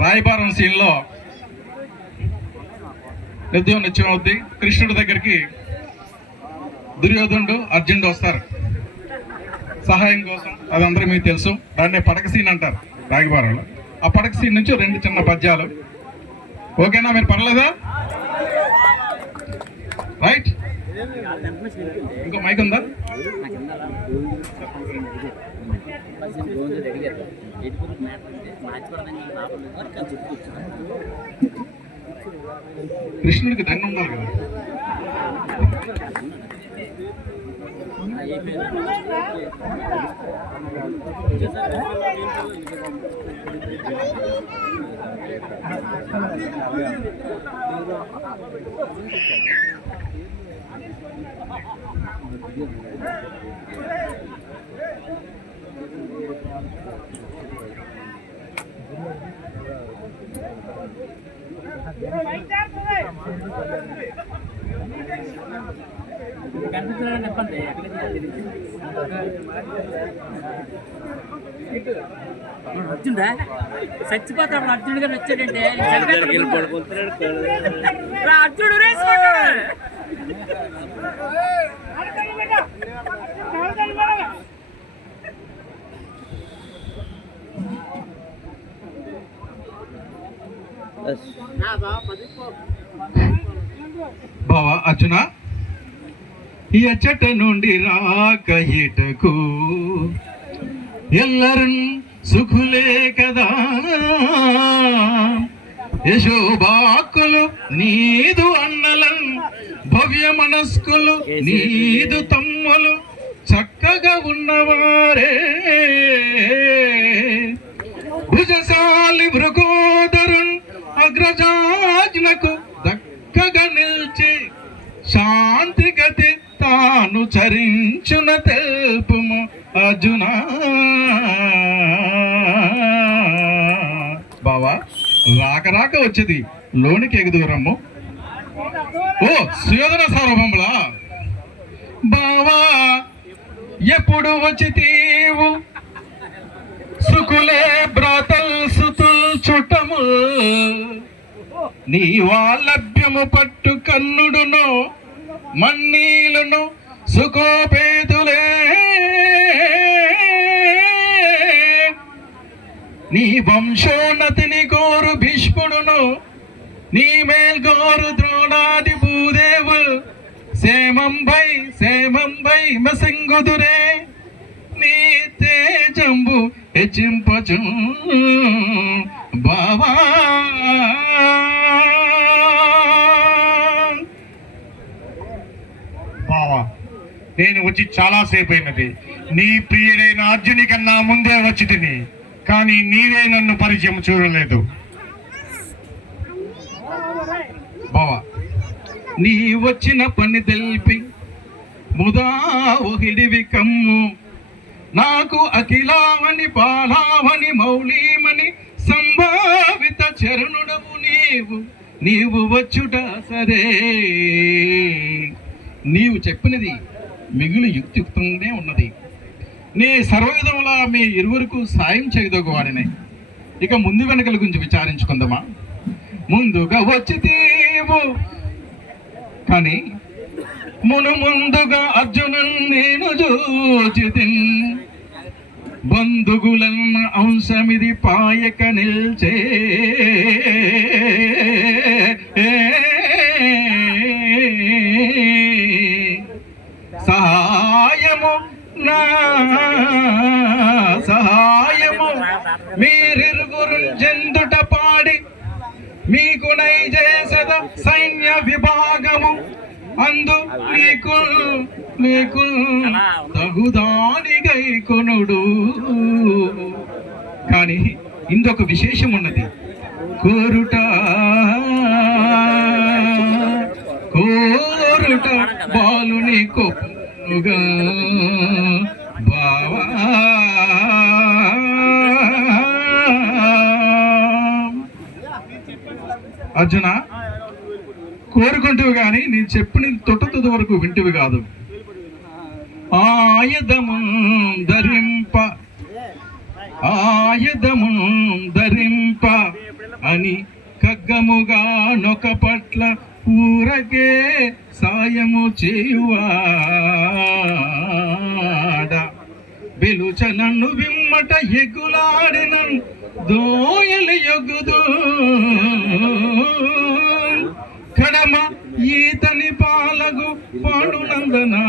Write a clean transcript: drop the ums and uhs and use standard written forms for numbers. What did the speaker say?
రాయబారం సీన్లో నిత్యం అవుద్ది. కృష్ణుడి దగ్గరికి దుర్యోధనుడు అర్జునుడు వస్తారు సహాయం కోసం. అదందరూ మీకు తెలుసు. దాన్నే పడక సీన్ అంటారు రాయబారంలో. ఆ పడక సీన్ నుంచి 2 చిన్న పద్యాలు. ఓకేనా? మీరు పర్లేదా? రైట్. ఇంకో మైక్ ఉందా? కృష్ణుడికి దండం ఉండాలి కదా. అర్జునుడా చచ్చిపోతాడు. అర్జునుడు గారు వచ్చాడంటే అర్జునుడు బావా అర్జున, ఈ అచ్చట నుండి రాక ఇటకు ఎల్లరు సుఖులే కదా. యశోబాకులు నీదు అన్నలను, భవ్య మనస్కులు నీదు తమ్ములు చక్కగా ఉన్నవారే. భుజశాలి భృగోదరున్ అగ్రజాజ్ఞకు దక్కగా నిల్చి శాంతి గతి తాను చరించున తెలుపుము అర్జున. బావా రాక వచ్చేది లోనికి ఎగుదూరమ్ము. ఓ సుయోధన సార్వభౌములా, బావా ఎప్పుడు వచ్చి తీవు సుకులే బ్రాతల్ సుతుల్ చుట్టము. నీ వాలభ్యము పట్టు కన్నుడును మన్నీలును సుఖోపేతులే. నీ వంశోన్నతిని కోరు భీష్ముడును, నీ మేల్గోరు ద్రోణాది భూదేవు. సేమంబై మసింగుదురే, నీ తేజంబు హెచ్చింపచు బావా. నేను వచ్చి చాలాసేపు అయినది. నీ ప్రియుడైన అర్జుని కన్నా ముందే వచ్చి తిని, కానీ నీవే నన్ను పరిచయం చూడలేదు. బావా నీ వచ్చిన పని తెలిపి ముదాహిడివి కమ్ము. నాకు అఖిలావని బాలావని మౌళీమని సంభావిత చరణుడవు నీవు వచ్చుట సరే. నీవు చెప్పినది మిగులు యుక్తియుక్తంగానే ఉన్నది. నీ సర్వవిధములా మీ ఇరువురికి సాయం చేయదోగవాడినే. ఇక ముందు వెనకల గురించి విచారించుకుందామా? ముందుగా వచ్చి తీవు కానీ ముందుగా అర్జునన్ నేను చూచితిన్. బంధుగులన్న అంశమిది పాయక నిల్చే. సహాయము మీరిరుగురు జందుట పాడి మీకు నైజేసద సైన్య విభాగము. అందు మీకు తగుదాని గైకొనుడు. కానీ ఇందొక విశేషం ఉన్నది. కోరుట బాలుని కొప్పుగా బావా. అర్జున, కోరుకుంటువి కానీ నేను చెప్పిన తొట్టతుది వరకు వింటివి కాదు. ఆయుధము ధరింప అని కగ్గముగా నొక పట్ల ఊరకే సాయము చేయువాడ బిలుచ నన్ను విమ్మట ఎగులాడిన దోయలు యొగుదు కడమ ఈతని పాలగు పాడునందనా